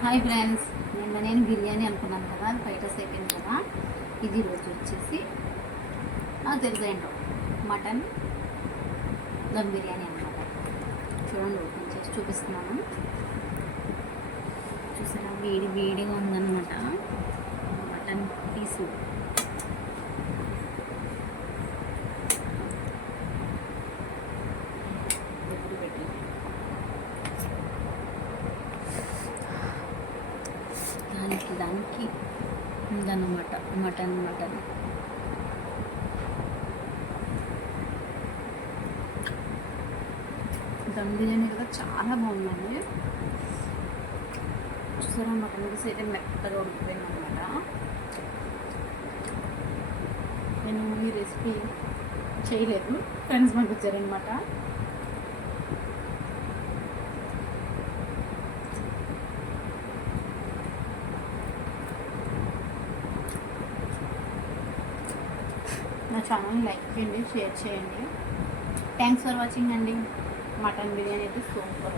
Hi friends, నేను బిర్యానీ అనుకున్నాను కదా, అది ఫ్రైడ్ రైస్ అయిపోయింది కదా. ఇది రోజు వచ్చేసి నాకు తెలిసేంటో మటన్ దమ్ బిర్యానీ అనమాట. చూడండి, ఓపెన్ చేసి చూపిస్తున్నాను. చూసారా, వేడి వేడిగా ఉందన్నమాట మటన్ పీసు. దానికి ఉందన్నమాట మటన్ దమ్ బిర్యానీ కదా, చాలా బాగుందండి. చూసారా, మటన్ పీస్ అయితే మెత్తగా ఉడికిపోయింది అనమాట. నేను ఈ రెసిపీ చేయలేదు, ఫ్రెండ్స్ పంపించారనమాట. నా ఛానల్ని లైక్ చేయండి, షేర్ చేయండి. థ్యాంక్స్ ఫర్ వాచింగ్ అండి. మటన్ బిర్యానీ అయితే సూపర్.